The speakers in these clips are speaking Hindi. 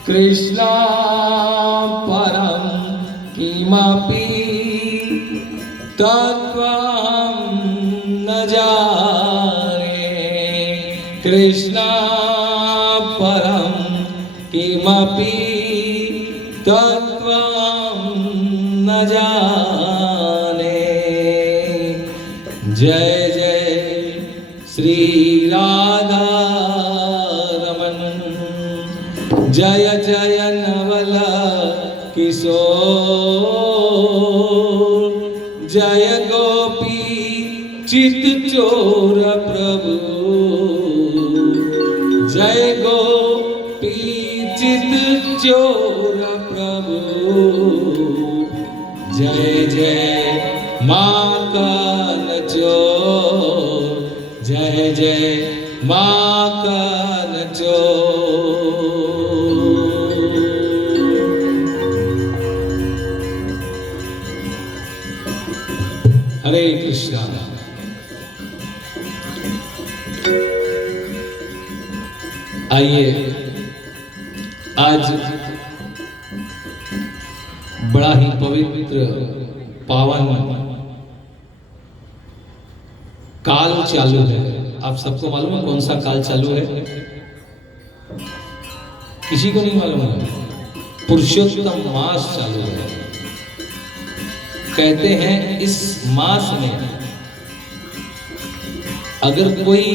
कृष्णा परम किमपि तत्त्वं न जाने। कृष्णा परम किमपि तत्त्वं न जाने। जय जय श्री राधा जय जय नवल किशोर। जय गोपी चित चोर प्रभु। जय गोपी चित चोर प्रभु। जय जय माखन चोर। जय जय माखन चोर। हरे कृष्णा। आइए आज बड़ा ही पवित्र पावन काल चालू है। आप सबको मालूम है कौन सा काल चालू है? किसी को नहीं मालूम है? पुरुषोत्तम मास चालू है। कहते हैं इस मास में अगर कोई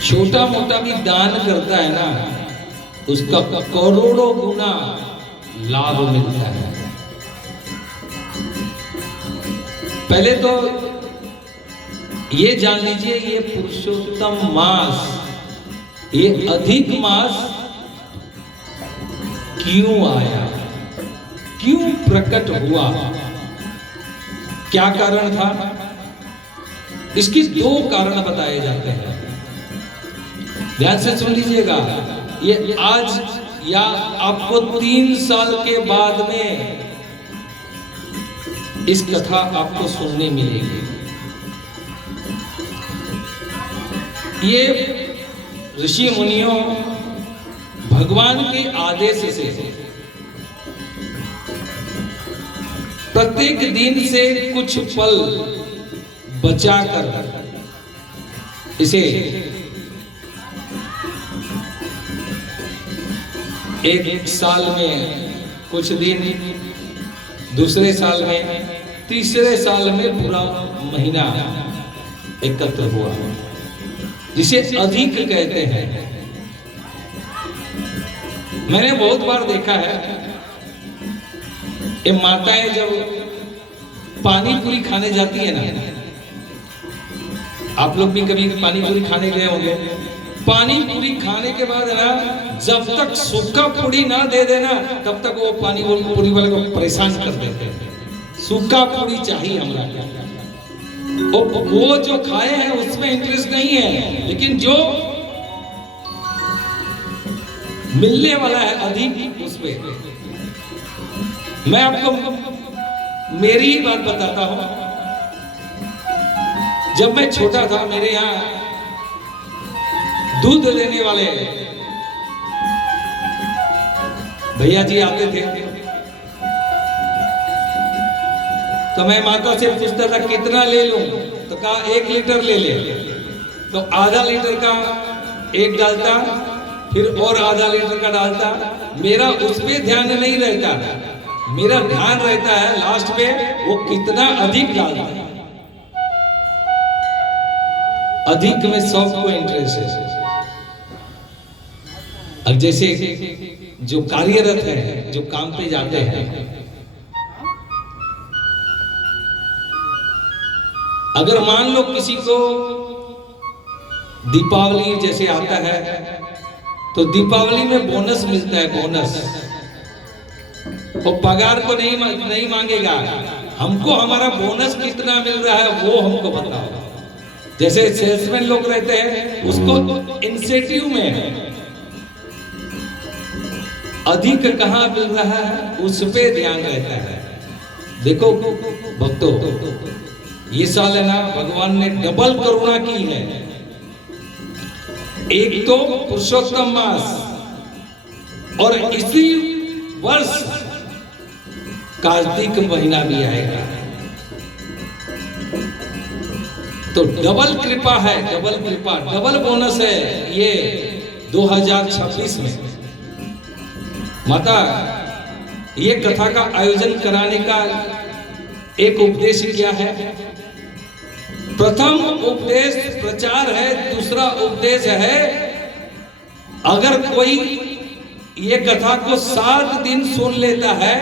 छोटा मोटा भी दान करता है ना, उसका करोड़ों गुना लाभ मिलता है। पहले तो ये जान लीजिए, ये पुरुषोत्तम मास, ये अधिक मास क्यों आया, क्यों प्रकट हुआ, क्या कारण था? इसके दो कारण बताए जाते हैं। ध्यान से सुन लीजिएगा। ये आज या आपको 3 साल के बाद में इस कथा आपको सुनने मिलेगी। ये ऋषि मुनियों भगवान के आदेश से प्रत्येक दिन से कुछ पल बचाकर इसे एक साल में कुछ दिन, दूसरे साल में, तीसरे साल में पूरा महीना एकत्र हुआ, जिसे अधिक कहते हैं। मैंने बहुत बार देखा है ये माताएं जब पानी पूरी खाने जाती है ना, आप लोग भी कभी पानी पूरी खाने गए होंगे। पानी पूरी खाने के बाद है ना, जब तक सूखा पूरी ना दे देना तब तक वो पानी पूरी वाले को परेशान कर देते हैं। सूखा पूरी चाहिए हमारा। वो जो खाए हैं उसमें इंटरेस्ट नहीं है, लेकिन जो मिलने वाला है अधिक, उस पे। मैं आपको मेरी ही बात बताता हूं। जब मैं छोटा था, मेरे यहाँ दूध लेने वाले भैया जी आते थे, तो मैं माता से पूछता था कितना ले लूं, तो कहा 1 लीटर ले ले। तो आधा लीटर का एक डालता, फिर और आधा लीटर का डालता। मेरा उस पे ध्यान नहीं रहता, मेरा ध्यान रहता है लास्ट पे वो कितना अधिक डालता है। अधिक में सबको इंटरेस्ट है। अब जैसे जो कार्यरत है, जो काम पे जाते हैं, अगर मान लो किसी को दीपावली जैसे आता है, तो दीपावली में बोनस मिलता है, बोनस। और पगार को नहीं मांगेगा, हमको हमारा बोनस कितना मिल रहा है वो हमको बताओ। जैसे सेल्समैन लोग रहते हैं, उसको इंसेंटिव में अधिक कहाँ मिल रहा है उस पे ध्यान रहता है। देखो भक्तों, ये साल है ना, भगवान ने डबल करुणा की है। एक तो पुरुषोत्तम मास और इसी वर्ष कार्तिक महीना भी आएगा, तो डबल कृपा है, डबल कृपा, डबल बोनस है ये 2026 में। माता, ये कथा का आयोजन कराने का एक उपदेश क्या है? प्रथम उपदेश प्रचार है, दूसरा उपदेश है अगर कोई ये कथा को 7 दिन सुन लेता है,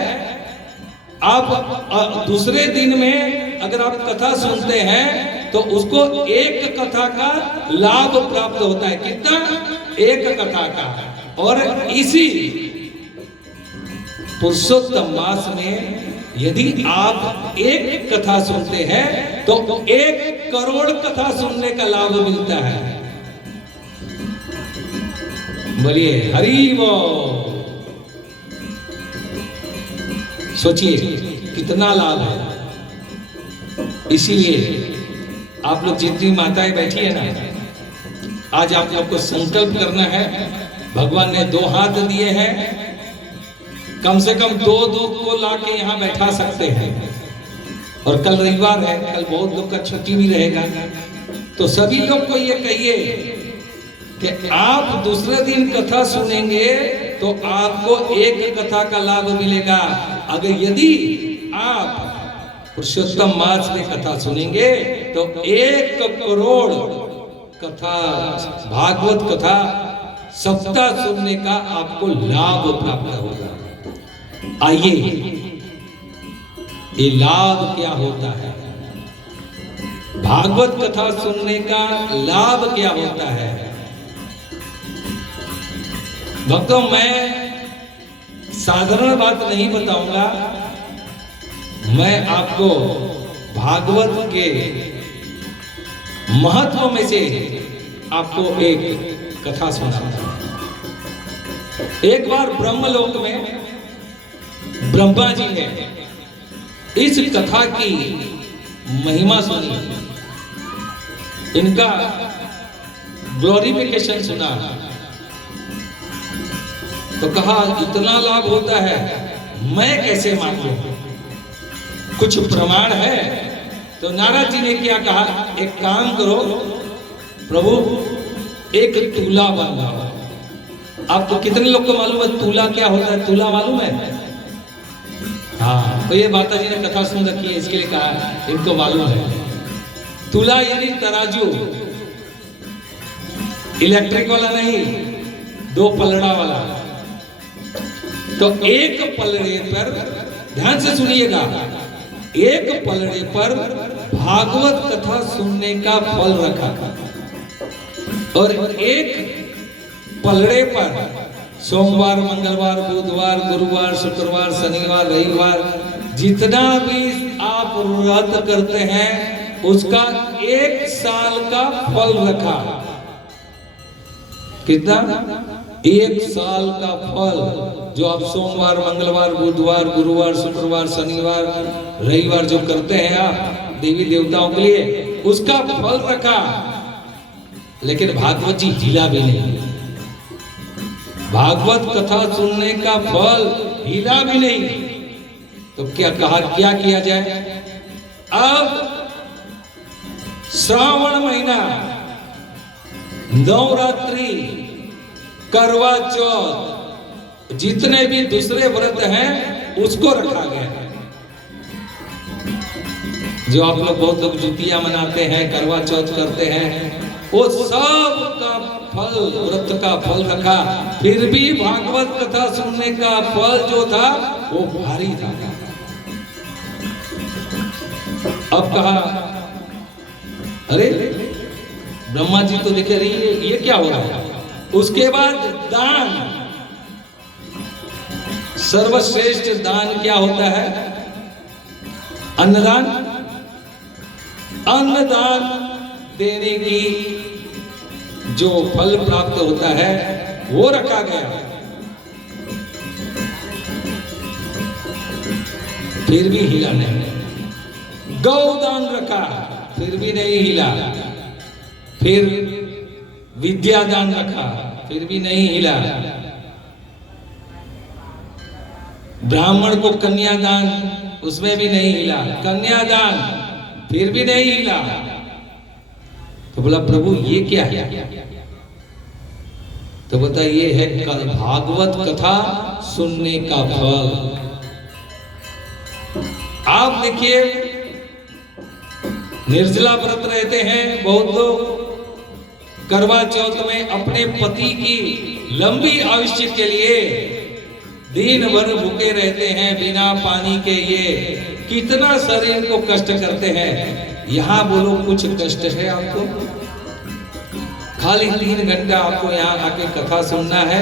आप दूसरे दिन में अगर आप कथा सुनते हैं तो उसको एक कथा का लाभ प्राप्त होता है। कितना? एक कथा का। और इसी पुरुषोत्तम मास में यदि आप एक कथा सुनते हैं तो 1 करोड़ कथा सुनने का लाभ मिलता है। बोलिए हरि बोल। सोचिए कितना लाभ है। इसीलिए आप लोग जितनी माताएं बैठी है ना, आज आप लोग को संकल्प करना है। भगवान ने 2 हाथ दिए हैं, कम से कम 2 को लाके यहाँ बैठा सकते हैं। और कल रविवार है, कल बहुत लोग का छुट्टी भी रहेगा, तो सभी लोग को ये कहिए कि आप दूसरे दिन कथा सुनेंगे तो आपको एक कथा का लाभ मिलेगा। अगर यदि आप पुरुषोत्तम मास में कथा सुनेंगे तो 1 करोड़ कथा, भागवत कथा सप्ताह सुनने का आपको लाभ प्राप्त होगा। आइए, ये लाभ क्या होता है? भागवत कथा सुनने का लाभ क्या होता है? भक्तों, मैं साधारण बात नहीं बताऊंगा, मैं आपको भागवत के महत्व में से आपको एक कथा सुनाता हूं। एक बार ब्रह्मलोक में ब्रह्मा जी ने इस कथा की महिमा सुनी, इनका ग्लोरिफिकेशन सुना, तो कहा इतना लाभ होता है, मैं कैसे मान लूं? कुछ प्रमाण है? तो नारद जी ने क्या कहा, एक काम करो प्रभु, एक तूला बनवाओ। आपको कितने लोग को मालूम है तूला क्या होता है? तूला मालूम है? हाँ, तो ये माता जी ने कथा सुन रखी है, इसके लिए कहा इनको मालूम है। तूला यानी तराजू, इलेक्ट्रिक वाला नहीं, 2 पलड़ा वाला। तो एक पलड़े पर, ध्यान से सुनिएगा, एक पलड़े पर भागवत कथा सुनने का फल रखा और एक पलड़े पर सोमवार, मंगलवार, बुधवार, गुरुवार, शुक्रवार, शनिवार, रविवार, जितना भी आप व्रत करते हैं उसका 1 साल का फल रखा। कितना? 1 साल का फल, जो आप सोमवार, मंगलवार, बुधवार, गुरुवार, शुक्रवार, शनिवार, रविवार जो करते हैं आप देवी देवताओं के लिए, उसका फल रखा। लेकिन भागवत जी हिला भी नहीं, भागवत कथा सुनने का फल हिला भी नहीं। तो क्या कहा, क्या किया जाए? अब श्रावण महीना, नवरात्रि, करवा चौथ, जितने भी दूसरे व्रत हैं उसको रखा गया है। जो आप लोग बहुत लोग जुतिया मनाते हैं, करवा चौथ करते हैं, वो सब का फल, व्रत का फल रखा। फिर भी भागवत कथा सुनने का फल जो था वो भारी था। अब कहा, अरे ब्रह्मा जी तो देखे रही है, ये क्या हो रहा है? उसके बाद दान, सर्वश्रेष्ठ दान क्या होता है? अन्नदान। अन्नदान देने की जो फल प्राप्त होता है वो रखा गया। फिर भी हिला नहीं। गौदान रखा, फिर भी नहीं हिला। फिर विद्यादान रखा फिर भी नहीं हिला, ब्राह्मण को कन्यादान उसमें भी नहीं हिला, कन्यादान फिर भी नहीं हिला। तो बोला प्रभु ये क्या है? तो बता ये है भागवत कथा सुनने का फल। आप देखिए निर्जला व्रत रहते हैं बहुत लोग, करवा चौथ में अपने पति की लंबी आयुष्य के लिए दिन भर भूखे रहते हैं बिना पानी के, ये कितना शरीर को कष्ट करते हैं। यहाँ बोलो कुछ कष्ट है आपको? खाली 3 घंटा आपको यहाँ आके कथा सुनना है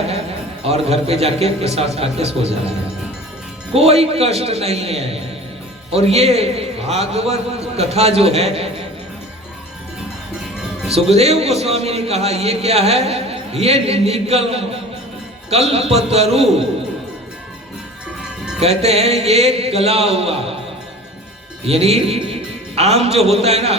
और घर पे जाके प्रसाद खा के सो जाना है, कोई कष्ट नहीं है। और ये भागवत कथा जो है, सुखदेव गोस्वामी ने कहा ये क्या है? ये निकल कल्पतरु कहते हैं, ये गला हुआ, यानी आम जो होता है ना,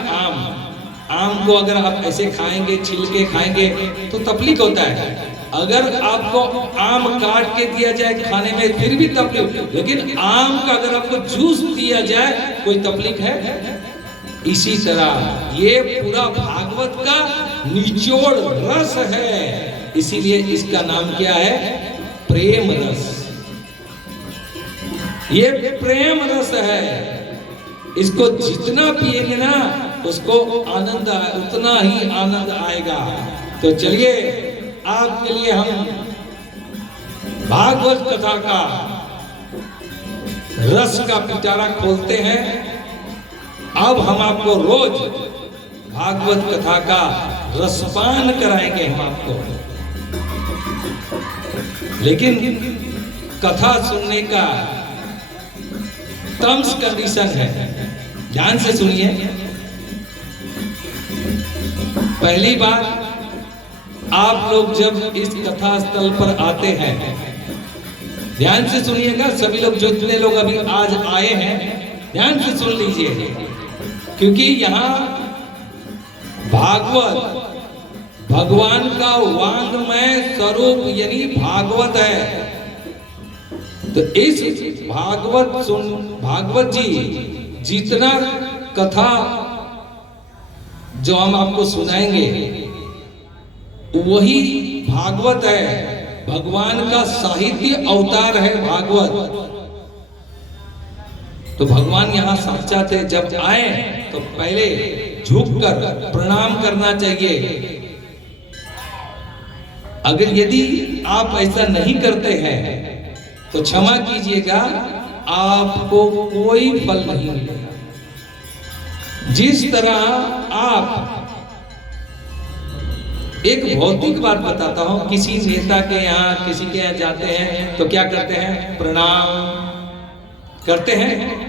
आम को अगर आप ऐसे खाएंगे, छिलके खाएंगे तो तकलीफ होता है। अगर आपको आम काट के दिया जाए खाने में फिर भी तकलीफ, लेकिन आम का अगर आपको जूस दिया जाए कोई तकलीफ है? इसी तरह ये पूरा भागवत का निचोड़ रस है, इसीलिए इसका नाम क्या है? प्रेम रस। ये प्रेम रस है, इसको जितना पिएंगे ना उसको आनंद उतना ही आनंद आएगा। तो चलिए आपके लिए हम भागवत कथा का रस का पिटारा खोलते हैं। अब हम आपको रोज भागवत कथा का रसपान कराएंगे हम आपको, लेकिन कथा सुनने का टर्म्स कंडीशन है, ध्यान से सुनिए। पहली बात, आप लोग जब इस कथा स्थल पर आते हैं, ध्यान से सुनिएगा, सभी लोग जितने लोग अभी आज आए हैं ध्यान से सुन लीजिए, क्योंकि यहाँ भागवत भगवान का वांगमय स्वरूप यानी भागवत है। तो इस भागवत जी जितना कथा जो हम आपको सुनाएंगे वही भागवत है, भगवान का साहित्य अवतार है भागवत। तो भगवान यहाँ साक्षात है, जब आए तो पहले झुककर प्रणाम करना चाहिए। अगर यदि आप ऐसा नहीं करते हैं तो क्षमा कीजिएगा, आपको कोई फल नहीं मिलेगा। जिस तरह आप, एक भौतिक बात बताता हूं, किसी नेता के यहाँ किसी के यहाँ जाते हैं तो क्या करते हैं? प्रणाम करते हैं,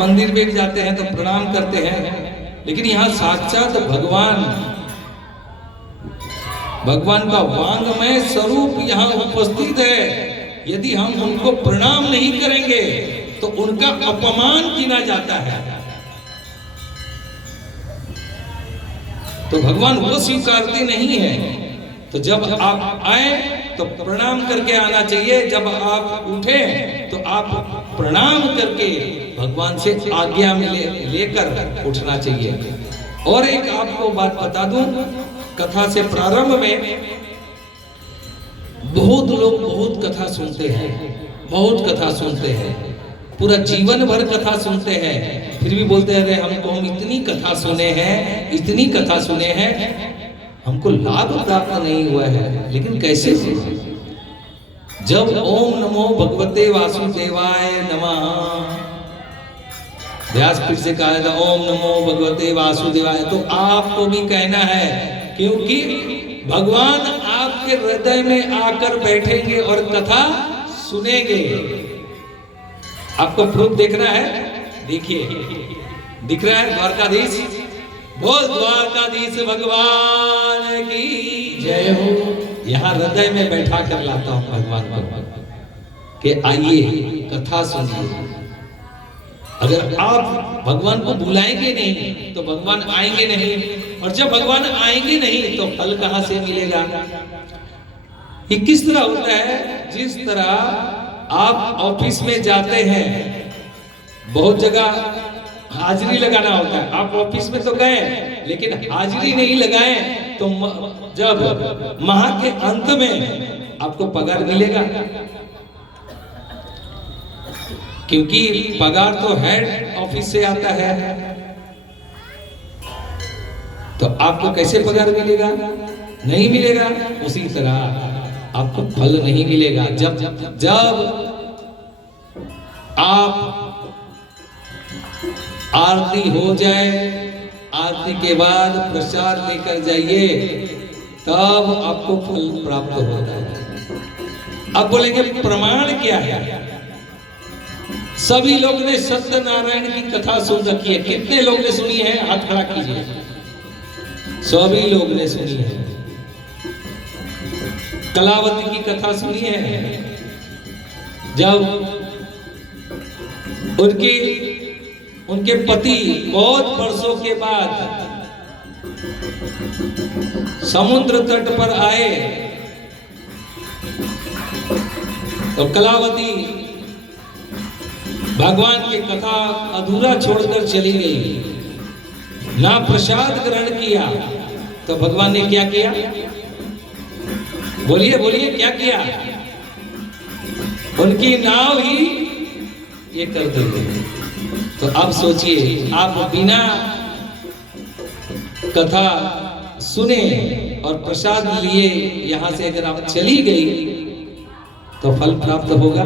मंदिर में भी जाते हैं तो प्रणाम करते हैं। लेकिन यहाँ साक्षात भगवान का वांगमय स्वरूप यहाँ उपस्थित है। यदि हम उनको प्रणाम नहीं करेंगे तो उनका अपमान किया जाता है। तो भगवान वो स्वीकारते नहीं है। तो जब आप आए तो प्रणाम करके आना चाहिए, जब आप उठे तो आप प्रणाम करके भगवान से आज्ञा लेकर उठना चाहिए। और एक आपको बात बता दूं, कथा से प्रारंभ में बहुत लोग बहुत कथा सुनते हैं, पूरा जीवन भर कथा सुनते हैं, फिर भी बोलते हैं हम इतनी कथा सुने हैं, हमको लाभ प्राप्त नहीं हुआ है। लेकिन कैसे? जब ओम नमो भगवते वासुदेवाय नमः व्यासपीठ से कहा था ओम नमो भगवते वासुदेवाय, तो आपको भी कहना है, क्योंकि भगवान आपके हृदय में आकर बैठेंगे और कथा सुनेंगे। आपको प्रूफ देखना है, देखिए दिख रहा है द्वारकाधीश, बोल द्वारकाधीश भगवान की जय हो। यहाँ हृदय में बैठा कर लाता हूँ भगवान को कि आइए कथा सुनिए। अगर आप भगवान को बुलाएंगे नहीं तो भगवान आएंगे नहीं, और जब भगवान आएंगे नहीं तो फल कहां से मिलेगा। ये किस तरह होता है? जिस तरह आप ऑफिस में जाते हैं, बहुत जगह हाजिरी लगाना होता है। आप ऑफिस में तो गए लेकिन हाजिरी नहीं लगाए तो जब माह के अंत में आपको पगार मिलेगा, क्योंकि पगार तो हेड ऑफिस से आता है। तो आपको कैसे पगार मिलेगा? नहीं मिलेगा। उसी तरह आपको फल नहीं मिलेगा। जब आप आरती हो जाए, आरती के बाद प्रसाद लेकर जाइए, तब आपको फल प्राप्त होता है। अब बोलेंगे प्रमाण क्या है? सभी लोग ने सत्यनारायण की कथा सुन रखी है। कितने लोग ने सुनी है? हाथ खड़ा कीजिए। सभी लोग ने सुनी है। कलावती की कथा सुनी है, जब उनके पति बहुत वर्षों के बाद समुद्र तट पर आए तो कलावती भगवान की कथा अधूरा छोड़कर चली गई, ना प्रसाद ग्रहण किया। तो भगवान ने क्या किया? बोलिए बोलिए, क्या किया? उनकी नाव ही ये कर दी। तो अब सोचिए, आप बिना कथा सुने और प्रसाद लिए यहां से अगर आप चली गई तो फल प्राप्त होगा?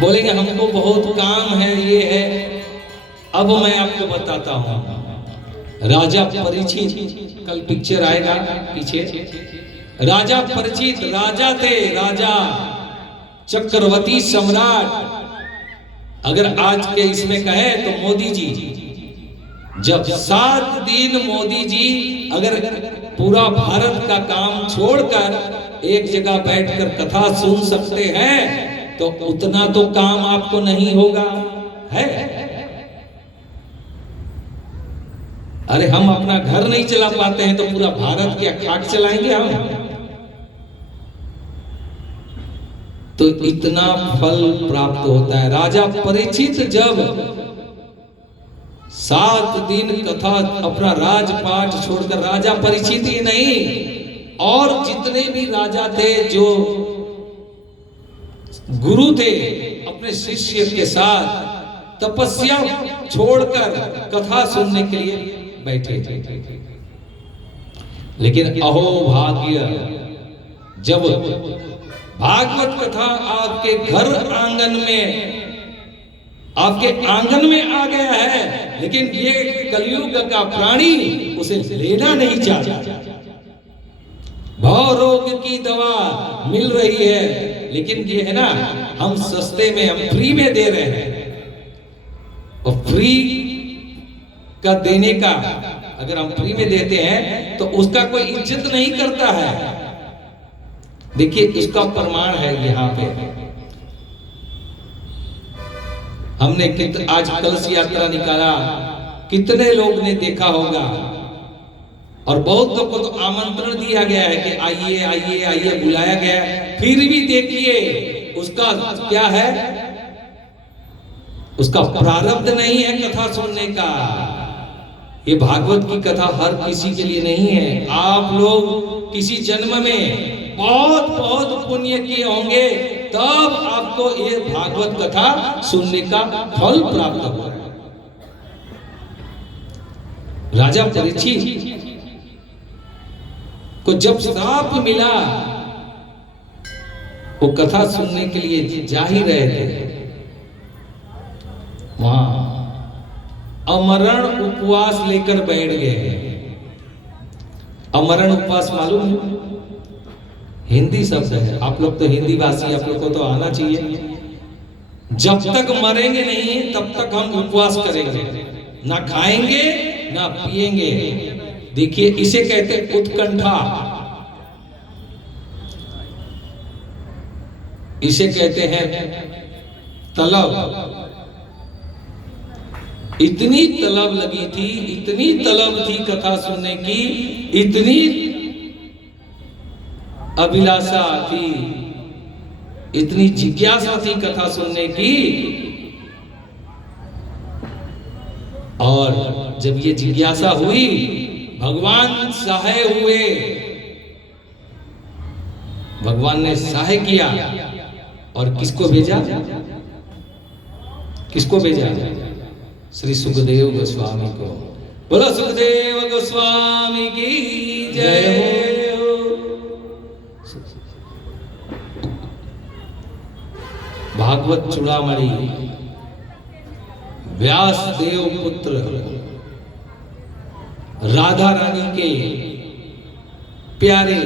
बोलेंगे हमको बहुत काम है, ये है। अब मैं आपको बताता हूं। राजा परीक्षित, कल पिक्चर आएगा पीछे। राजा परीक्षित राजा थे, राजा चक्रवर्ती सम्राट। अगर आज के इसमें कहे तो मोदी जी, जब 7 दिन मोदी जी अगर पूरा भारत का काम छोड़कर एक जगह बैठकर कथा सुन सकते हैं तो उतना तो काम आपको नहीं होगा है? अरे हम अपना घर नहीं चला पाते हैं तो पूरा भारत क्या खाक चलाएंगे हम? तो इतना फल प्राप्त होता है। राजा परीक्षित जब 7 दिन कथा अपना राजपाट छोड़कर, राजा परीक्षित ही नहीं और जितने भी राजा थे जो गुरु थे, अपने शिष्य के साथ तपस्या छोड़कर कथा सुनने के लिए बैठे थे। लेकिन अहो भाग्य, जब भागवत कथा आपके घर आंगन में, आपके आंगन में आ गया है, लेकिन ये कलयुग का प्राणी उसे लेना नहीं चाहता। भव रोग की दवा मिल रही है, लेकिन ये है ना, हम सस्ते में, हम फ्री में दे रहे हैं। और फ्री का देने का, अगर हम फ्री में देते हैं तो उसका कोई इज्जत नहीं करता है। देखिए इसका प्रमाण है यहाँ पे। हमने आज कलश यात्रा निकाला, कितने लोग ने देखा होगा, और बहुत लोग को तो आमंत्रण दिया गया है कि आइए आइए आइए, बुलाया गया है। फिर भी देखिए उसका क्या है? उसका प्रारब्ध नहीं है कथा सुनने का। ये भागवत की कथा हर किसी के लिए नहीं है। आप लोग किसी जन्म में बहुत बहुत पुण्य किए होंगे, तब आपको ये भागवत कथा सुनने का फल प्राप्त हुआ है। राजा परीक्षित को जब श्राप मिला, वो कथा सुनने के लिए जा ही रहे थे, वहां अमरण उपवास लेकर बैठ गए। अमरण उपवास मालूम है? हिंदी शब्द है। आप लोग तो हिंदी भाषी, आप लोग को तो आना चाहिए। जब तक मरेंगे नहीं तब तक हम उपवास करेंगे, ना खाएंगे ना पिएंगे। देखिए इसे कहते उत्कंठा, इसे कहते हैं तलब, इतनी तलब लगी थी, इतनी तलब थी कथा सुनने की, इतनी अभिलाषा थी, इतनी जिज्ञासा थी कथा सुनने की। और जब ये जिज्ञासा हुई, भगवान सहाय हुए, भगवान ने सहाय किया। और किसको भेजा? किसको भेजा? श्री सुखदेव गोस्वामी को। बोलो सुखदेव गोस्वामी की जय हो। भागवत चूड़ामणि, व्यास देव पुत्र, राधा रानी के प्यारे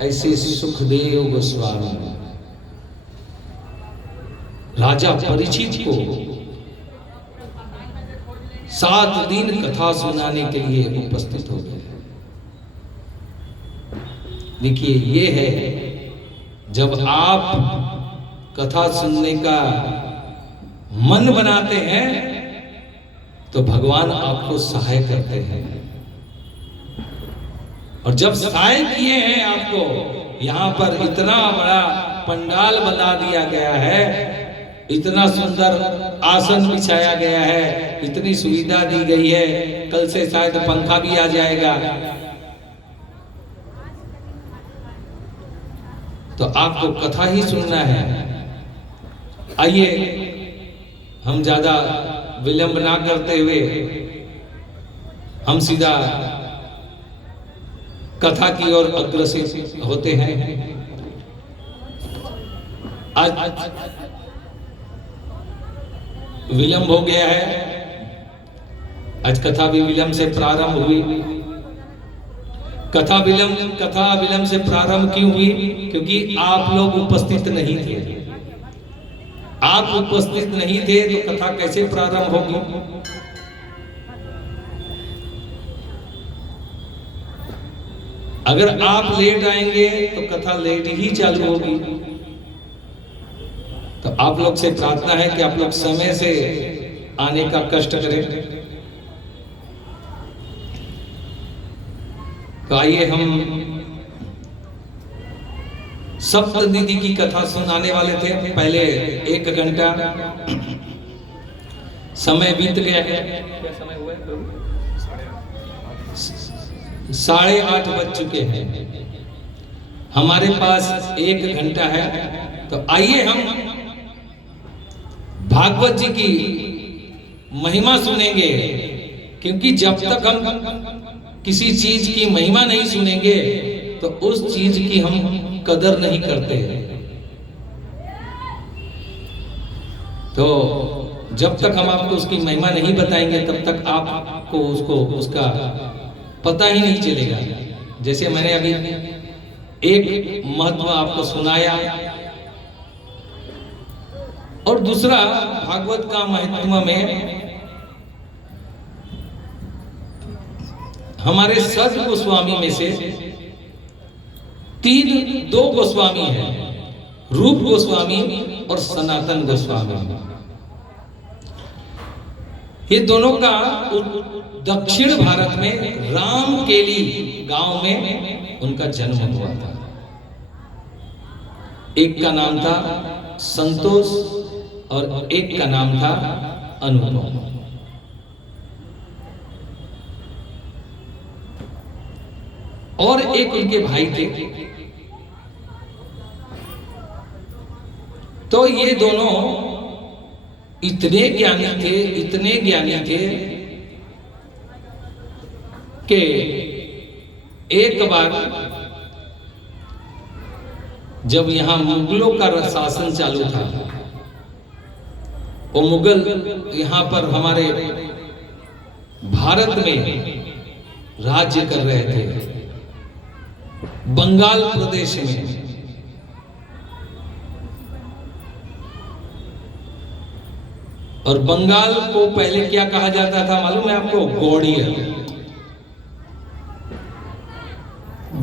ऐसे सुखदेव गोस्वामी राजा परीक्षित को 7 दिन कथा सुनाने के लिए उपस्थित हो गए। देखिए, ये है जब आप कथा सुनने का मन बनाते हैं तो भगवान आपको सहाय करते हैं। और जब सहाय किए हैं आपको, यहाँ पर इतना बड़ा पंडाल बना दिया गया है, इतना सुंदर आसन बिछाया गया है, इतनी सुविधा दी गई है, कल से शायद पंखा भी आ जाएगा, तो आपको कथा ही सुनना है। आइए हम ज्यादा विलंब ना करते हुए हम सीधा कथा की ओर अग्रसर होते हैं। आज विलंब हो गया है, आज कथा भी विलंब से प्रारंभ हुई। कथा विलंब से प्रारंभ क्यों हुई? क्योंकि आप लोग उपस्थित नहीं थे। आप उपस्थित नहीं थे तो कथा कैसे प्रारंभ होगी? अगर आप लेट आएंगे तो कथा लेट ही चालू होगी। तो आप लोग से प्रार्थना है कि आप लोग समय से आने का कष्ट करें। तो आइए हम सप्तनिधि की कथा सुनाने वाले थे। पहले 1 घंटा समय बीत गया है। क्या समय हुआ है? 8:30 बज चुके हैं। हमारे पास 1 घंटा है। तो आइए हम भागवत जी की महिमा सुनेंगे, क्योंकि जब तक हम किसी चीज की महिमा नहीं सुनेंगे तो उस चीज की हम कदर नहीं करते। तो जब तक हम आपको उसकी महिमा नहीं बताएंगे तब तक आपको उसका पता ही नहीं चलेगा। जैसे मैंने अभी एक महत्व आपको सुनाया, और दूसरा भागवत का महत्व में हमारे सत गोस्वामी में से 2 गोस्वामी हैं, रूप गोस्वामी और सनातन गोस्वामी। ये दोनों का दक्षिण भारत में रामकेली गांव में उनका जन्म हुआ था। एक का नाम था संतोष और एक का नाम था अनुपम। और एक उनके भाई थे। तो ये दोनों इतने ज्ञानी थे कि एक बार जब यहां मुगलों का शासन चालू था, वो मुगल यहां पर हमारे भारत में राज्य कर रहे थे, बंगाल प्रदेश में। और बंगाल को पहले क्या कहा जाता था मालूम है आपको?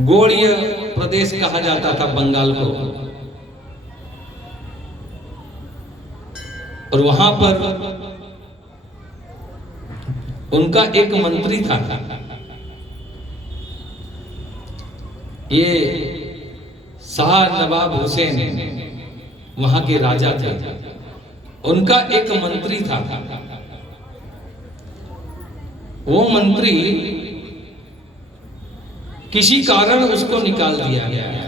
गौड़ीय प्रदेश कहा जाता था बंगाल को। और वहां पर उनका एक मंत्री था। ये शाह नवाब हुसैन वहां के राजा थे। उनका एक मंत्री था। वो मंत्री किसी कारण उसको निकाल दिया गया है।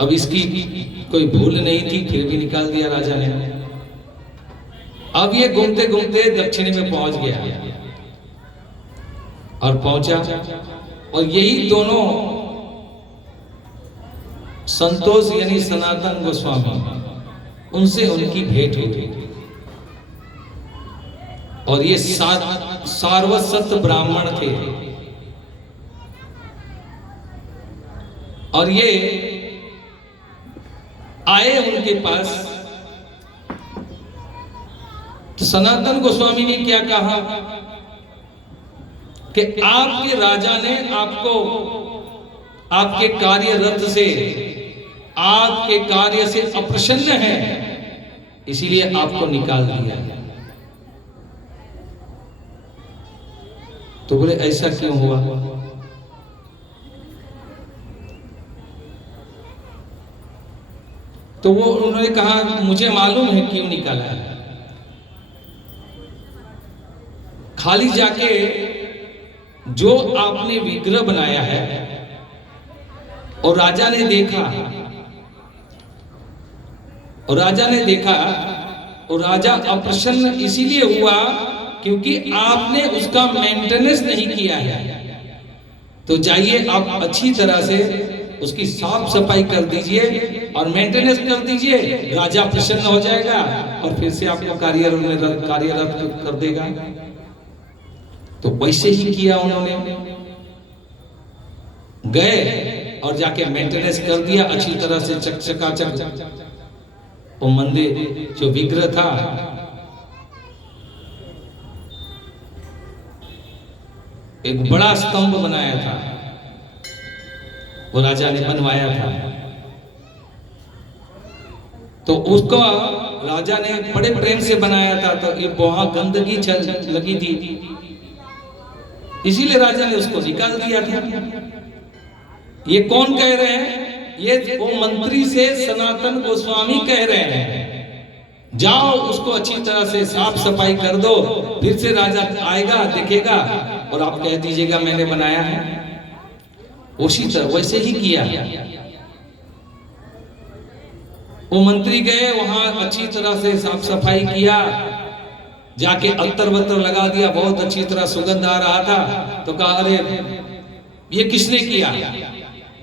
अब इसकी कोई भूल नहीं थी, फिर भी निकाल दिया राजा ने। अब ये घूमते घूमते दक्षिण में पहुंच गया और पहुंचा, और यही दोनों संतोष यानी सनातन गोस्वामी, उनसे उनकी भेंट हो गई। और ये सारवत ब्राह्मण थे। और ये आए उनके पास, तो सनातन गोस्वामी ने क्या कहा कि आपके राजा ने आपको आपके कार्यरत से, आपके कार्य से अप्रसन्न है, इसीलिए आपको निकाल दिया है। तो बोले ऐसा क्यों हुआ? तो वो उन्होंने कहा मुझे मालूम है क्यों निकाला है। खाली जाके जो आपने विग्रह बनाया है और राजा ने देखा, और राजा अप्रसन्न इसीलिए हुआ क्योंकि आपने उसका मेंटेनेंस नहीं किया है। तो जाइए आप अच्छी तरह से उसकी साफ सफाई कर दीजिए और मेंटेनेंस कर दीजिए, राजा प्रसन्न हो जाएगा और फिर से आपको कार्यरत कर देगा। तो वैसे ही किया उन्होंने, गए और जाके मेंटेनेंस कर दिया अच्छी तरह से, चकाचक। वो मंदिर जो विग्रह था, एक बड़ा स्तंभ बनाया था, वो राजा ने बनवाया था। तो उसको राजा ने बड़े प्रेम से बनाया था। तो ये वहां गंदगी लगी थी, इसीलिए राजा ने उसको निकाल दिया था। ये कौन कह रहे हैं? ये वो मंत्री से सनातन गोस्वामी कह रहे हैं, जाओ उसको अच्छी तरह से साफ सफाई कर दो, फिर से राजा आएगा देखेगा और आप कह दीजिएगा मैंने बनाया है। उसी तरह वैसे ही किया। वो मंत्री गए वहां, अच्छी तरह से साफ सफाई किया, जाके अत्तर वत्तर लगा दिया, बहुत अच्छी तरह सुगंध आ रहा था। तो कहा अरे ये किसने किया?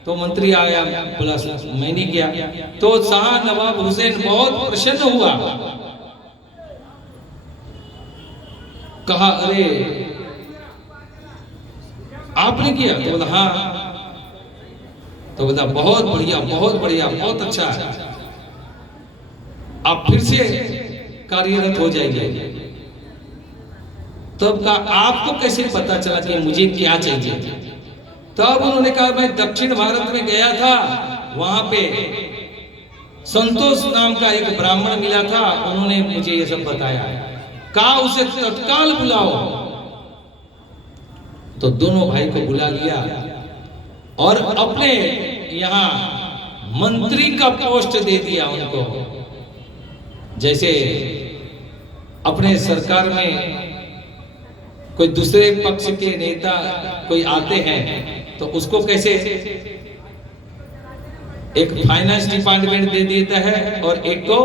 तो मंत्री आया, बोला मैंने किया। तो शाह नवाब हुसैन बहुत प्रसन्न हुआ, कहा अरे आपने किया? तो बोला हाँ। तो बोला बहुत बढ़िया, बहुत बढ़िया, बहुत अच्छा है, आप फिर से कार्यरत हो जाइए। तब कहा आपको कैसे पता चला कि मुझे क्या चाहिए? तब उन्होंने कहा मैं दक्षिण भारत में गया था, वहां पे संतोष नाम का एक ब्राह्मण मिला था, उन्होंने मुझे ये सब बताया, कहा उसे तत्काल बुलाओ। तो दोनों भाई को बुला लिया और अपने यहाँ मंत्री का पोस्ट दे दिया उनको। जैसे अपने सरकार में कोई दूसरे पक्ष के नेता कोई आते हैं तो उसको कैसे एक फाइनेंस डिपार्टमेंट दे देता है और एक को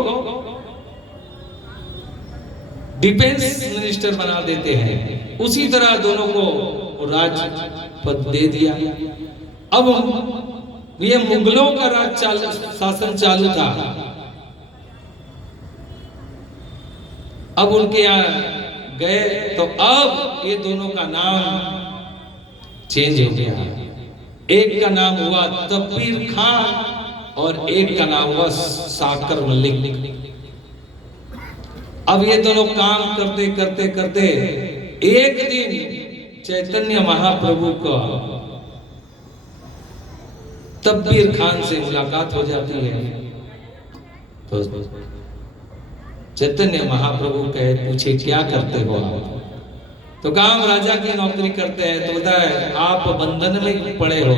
डिफेंस मिनिस्टर बना देते हैं, उसी तरह दोनों को राज पद दे दिया। अब ये मुगलों का शासन चालू था। अब उनके यहाँ गए तो अब ये दोनों का नाम चेंज हो गया। एक का नाम हुआ तब्बीर खान और एक का नाम हुआ साकर मलिक। अब ये दोनों काम करते करते करते एक दिन चैतन्य महाप्रभु का तब्बीर खान से मुलाकात हो जाती है। तो चैतन्य महाप्रभु कहे पूछे क्या करते हो आप? तो कहा हम राजा की नौकरी करते हैं। तो बताए आप बंधन में पड़े हो।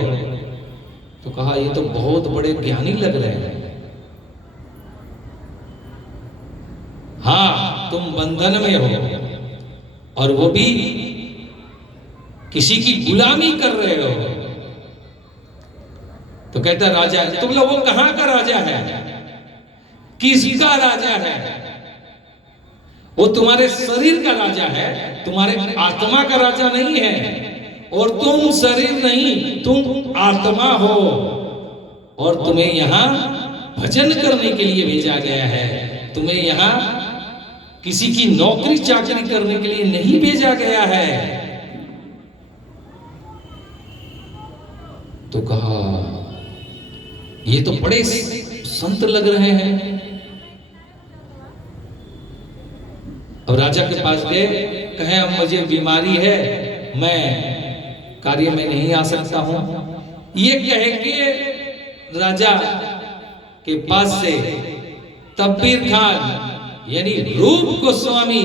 तो कहा ये तो बहुत बड़े ज्ञानी लग रहे हैं। हाँ तुम बंधन में हो और वो भी किसी की गुलामी कर रहे हो। तो कहता राजा है। तो बोला वो कहां का राजा है, किसका राजा है? वो तुम्हारे शरीर का राजा है, तुम्हारे आत्मा का राजा नहीं है। और तुम शरीर नहीं, तुम आत्मा हो और तुम्हें यहां भजन करने के लिए भेजा गया है। तुम्हें यहां किसी की नौकरी चाकरी करने के लिए नहीं भेजा गया है। तो कहा ये तो बड़े संत लग रहे हैं। अब राजा के पास गए, कहे अब मुझे बीमारी है, मैं कार्य में नहीं आ सकता हूं। ये कहे कि राजा के पास से तब्बीर खान यानी रूप गोस्वामी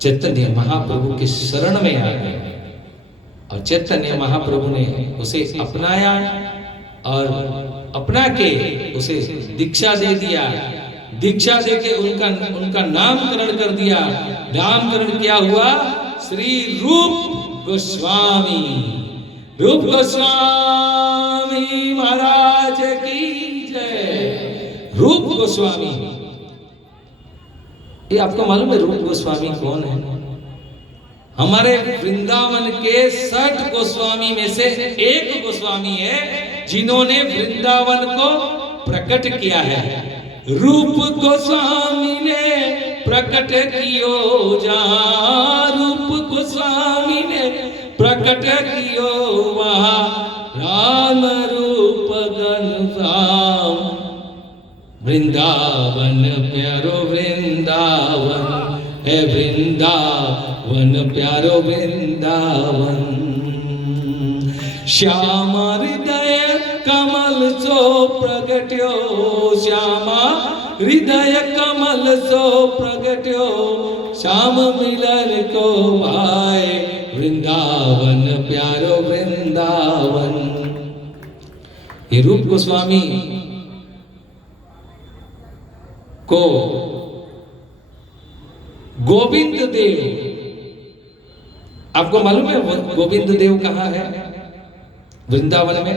चैतन्य महाप्रभु के शरण में आ गए और चैतन्य महाप्रभु ने उसे अपनाया और अपना के उसे दीक्षा दे दिया। दीक्षा देके उनका नामकरण कर दिया। नामकरण क्या हुआ? श्री रूप गोस्वामी। रूप गोस्वामी महाराज की जय। रूप गोस्वामी, ये आपको मालूम है रूप गोस्वामी कौन है? हमारे वृंदावन के 60 गोस्वामी में से एक गोस्वामी है जिन्होंने वृंदावन को प्रकट किया है। रूप गोस्वामी ने प्रकट कियो जहां, रूप गोस्वामी ने प्रकट कियो वहां, राम रूप घनश्याम। वृंदावन प्यारो वृंदावन है, वृंदावन प्यारो वृंदावन। श्यामा हृदय कमल सो प्रगट्यो, श्यामा हृदय कमल सो प्रगट्यो, श्याम मिलन को भाई वृंदावन प्यारो वृंदावन। ये रूप गोस्वामी को गोविंद देव, आपको मालूम है गोविंद देव कहां है? वृंदावन में।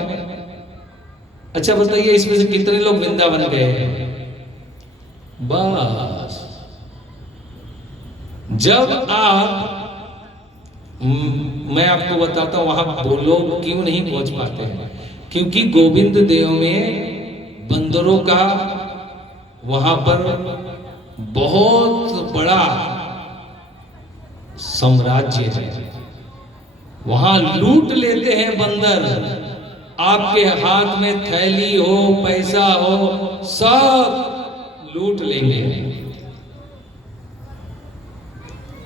अच्छा बताइए इसमें से कितने लोग वृंदावन गए हैं? बस जब आप मैं आपको बताता हूं वहां वो लोग क्यों नहीं पहुंच पाते हैं, क्योंकि गोविंद देव में बंदरों का वहां पर बहुत बड़ा साम्राज्य है। वहां लूट लेते हैं बंदर। आपके हाथ में थैली हो, पैसा हो, सब लूट लेंगे।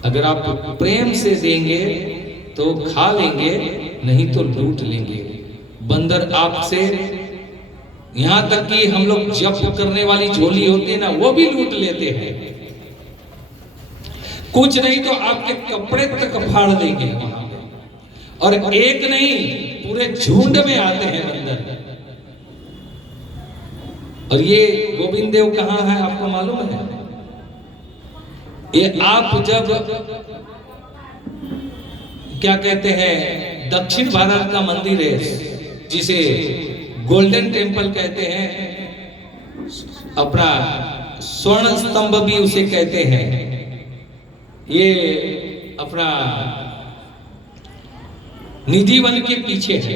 अगर आप प्रेम से देंगे तो खा लेंगे, नहीं तो लूट लेंगे। बंदर आपसे, यहां तक कि हम लोग जप करने वाली झोली होती है ना, वो भी लूट लेते हैं। कुछ नहीं तो आपके कपड़े तक फाड़ देंगे वहां पे। और एक नहीं, पूरे झुंड में आते हैं बंदर। और ये गोविंद देव कहां है आपको मालूम है? ये आप जब क्या कहते हैं, दक्षिण भारत का मंदिर है जिसे गोल्डन टेम्पल कहते हैं, अपना स्वर्ण स्तंभ भी उसे कहते हैं। ये अपना निधिवन के पीछे है,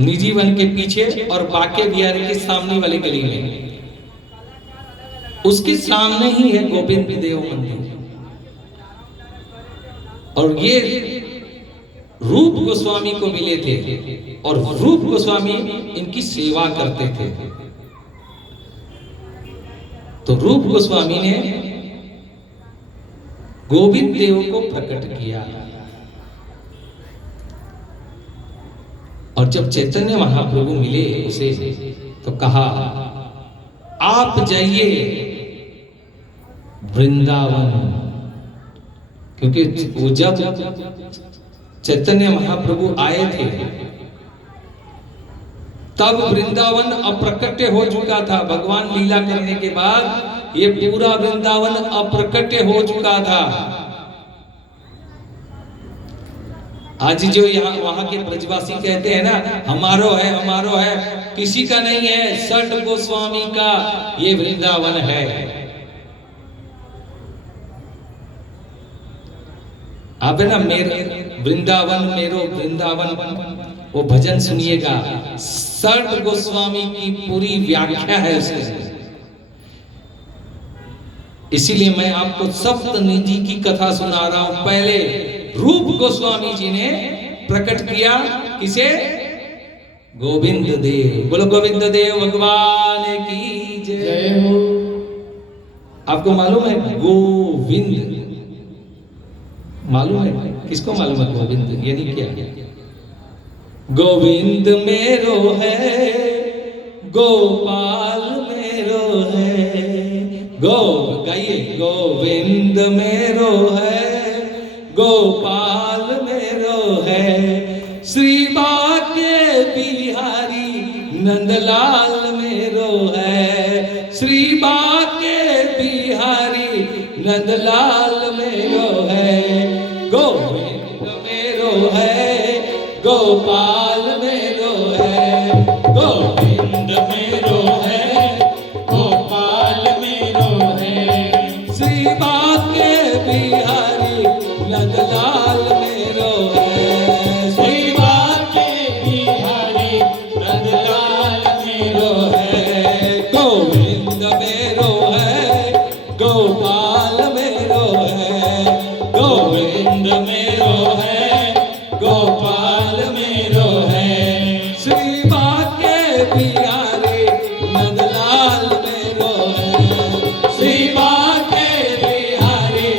निधिवन के पीछे और बाके बिहारी के सामने वाली गली में, उसके सामने ही है गोविंद देव मंदिर। और ये रूप गोस्वामी को मिले थे और रूप गोस्वामी इनकी सेवा करते थे। तो रूप गोस्वामी ने गोविंद देव को प्रकट किया। और जब चैतन्य महाप्रभु मिले उसे तो कहा आप जाइए वृंदावन, क्योंकि वो जब चैतन्य महाप्रभु आए थे तब वृंदावन अप्रकट्य हो चुका था। भगवान लीला करने के बाद ये पूरा वृंदावन अप्रकट्य हो चुका था। आज जो यहाँ वहां के ब्रजवासी कहते हैं ना, हमारो है, किसी का नहीं है, सठ गोस्वामी का ये वृंदावन है। आप है ना, मेरे वृंदावन मेरो वृंदावन, वो भजन सुनिएगा। सठ गोस्वामी की पूरी व्याख्या है उसमें। इसीलिए मैं आपको सप्तनिधि की कथा सुना रहा हूं। पहले रूप गोस्वामी जी ने प्रकट किया, किसे? गोविंद देव। बोलो गोविंद देव भगवान की जय हो। आपको मालूम है गोविंद, मालूम है? किसको मालूम है गोविंद यानी क्या? गोविंद मेरो है, गोपाल मेरो है। गाइए, गोविंद मेरो है, गोपाल मेरो है। श्री बाके बिहारी नंदलाल मेरो है। श्री बाके बिहारी नंदलाल मेरो है। गोविंद मेरो है, गोपाल मेरो है। गोविंद मेरो है, गोपाल मेरो है। श्री बाके बिहारी नंदलाल मेरो है। श्री बाके बिहारी नंदलाल मेरो है। गोविंद मेरो है, गोपाल मेरो है। गोविंद मेरो है, गोपाल मेरो है। श्री बाके बिहारी नंदलाल मेरो है। श्री बाके बिहारी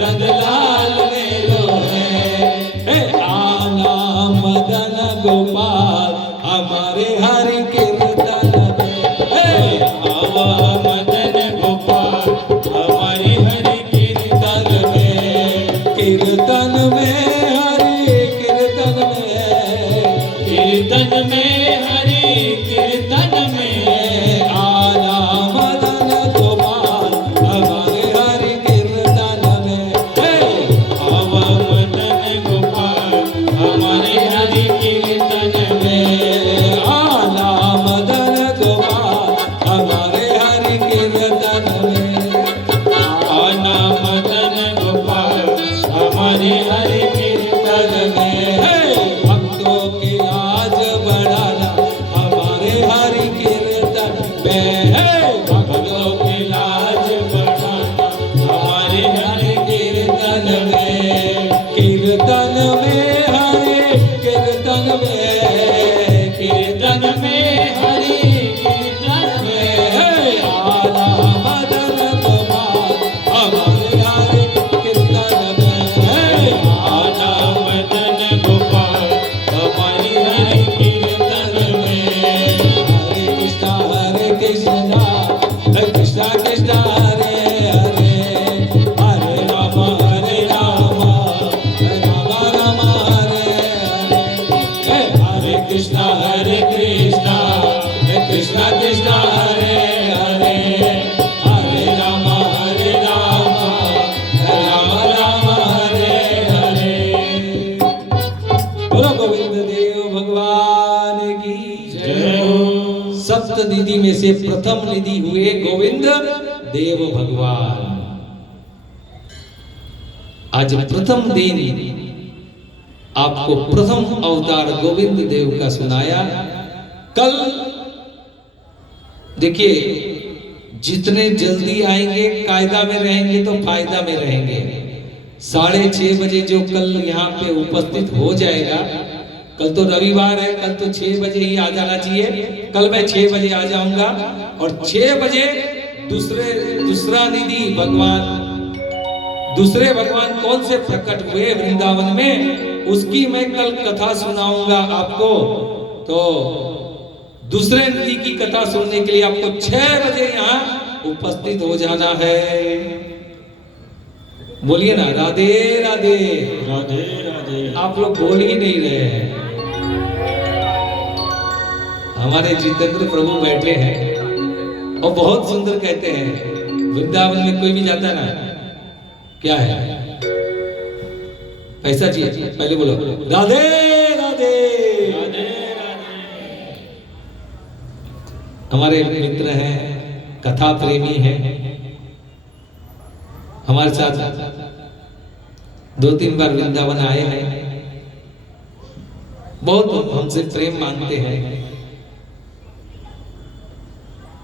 नंदलाल मेरो है। आना मदन गोपाल हमारे हरि कीर्तन में। आवा मदन गोपाल हमारे हरि कीर्तन में। कीर्तन में कीर्तन में हरि कीर्तन में। आना मदन गोपाल हमारे हरि कीर्तन में। आवा मदन गोपाल हमारे हरि कीर्तन में। आना मदन गोपाल हमारे हरि कीर्तन में। आना मदन गोपाल हमारे हरि कीर्तन में। निधि में से प्रथम निधि हुए गोविंद देव भगवान। आज प्रथम दिन आपको प्रथम अवतार गोविंद देव का सुनाया। कल देखिए, जितने जल्दी आएंगे कायदा में रहेंगे तो फायदा में रहेंगे। 6:30 बजे जो कल यहाँ पे उपस्थित हो जाएगा, कल तो रविवार है, कल तो 6 बजे ही आ जाना चाहिए। कल मैं 6 बजे आ जाऊंगा और 6 बजे दूसरा निधि दूसरे भगवान कौन से प्रकट हुए वृंदावन में, उसकी मैं कल कथा सुनाऊंगा आपको। तो दूसरे नदी की कथा सुनने के लिए आपको 6 बजे यहाँ उपस्थित हो जाना है। बोलिए ना, राधे राधे। राधे राधे। आप लोग बोल ही नहीं रहे हैं। हमारे जितेंद्र प्रभु बैठे हैं और बहुत सुंदर कहते हैं, वृंदावन में कोई भी जाता है ना, क्या है, पैसा चाहिए, पहले बोलो राधे राधे। राधे राधे। हमारे मित्र हैं, कथा प्रेमी हैं, हमारे साथ 2-3 बार वृंदावन आए हैं, बहुत हमसे प्रेम मांगते हैं।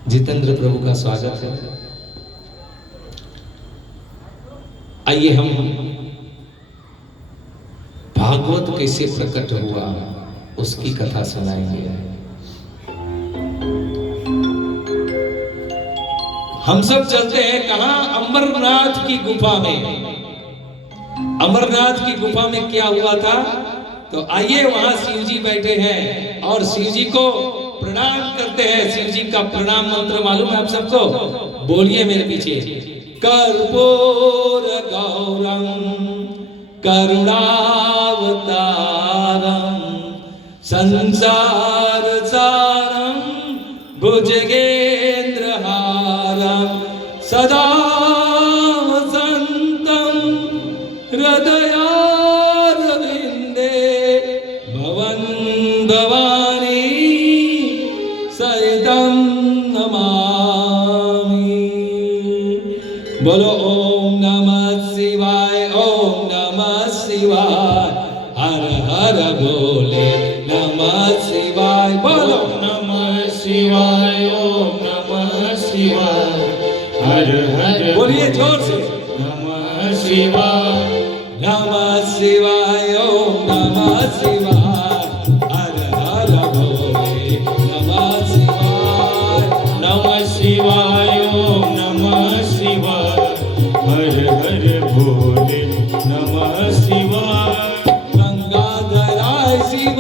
जितेंद्र प्रभु का स्वागत है। आइए हम भागवत कैसे प्रकट हुआ उसकी कथा सुनाएंगे। हम सब चलते हैं कहां? अमरनाथ की गुफा में। अमरनाथ की गुफा में क्या हुआ था? तो आइए, वहां शिव जी बैठे हैं और शिव जी को प्रणाम करते हैं। शिव जी का प्रणाम मंत्र मालूम है आप सबको? बोलिए मेरे पीछे, कर्पूर गौरम करुणावतारम संसार सारम भुजगेंद्र हारम सदा वसंतम हृदयारविंदे भवन भवानी सहितं नमामि। बोलो ओम नमः शिवाय, ओम नमः शिवाय, हर हर बोले नमः शिवाय। बोलो नमः शिवाय, ओम नमः शिवाय, हर हर। बोलिए जोर से, नमः शिवाय, नमः शिवाय, ओम नमः शिवाय, हर हर बोले नमः शिवाय। नमः शिवाय, ओम नमः शिवाय, हर हर भोले नमः शिवाय। गंगाधराय शिव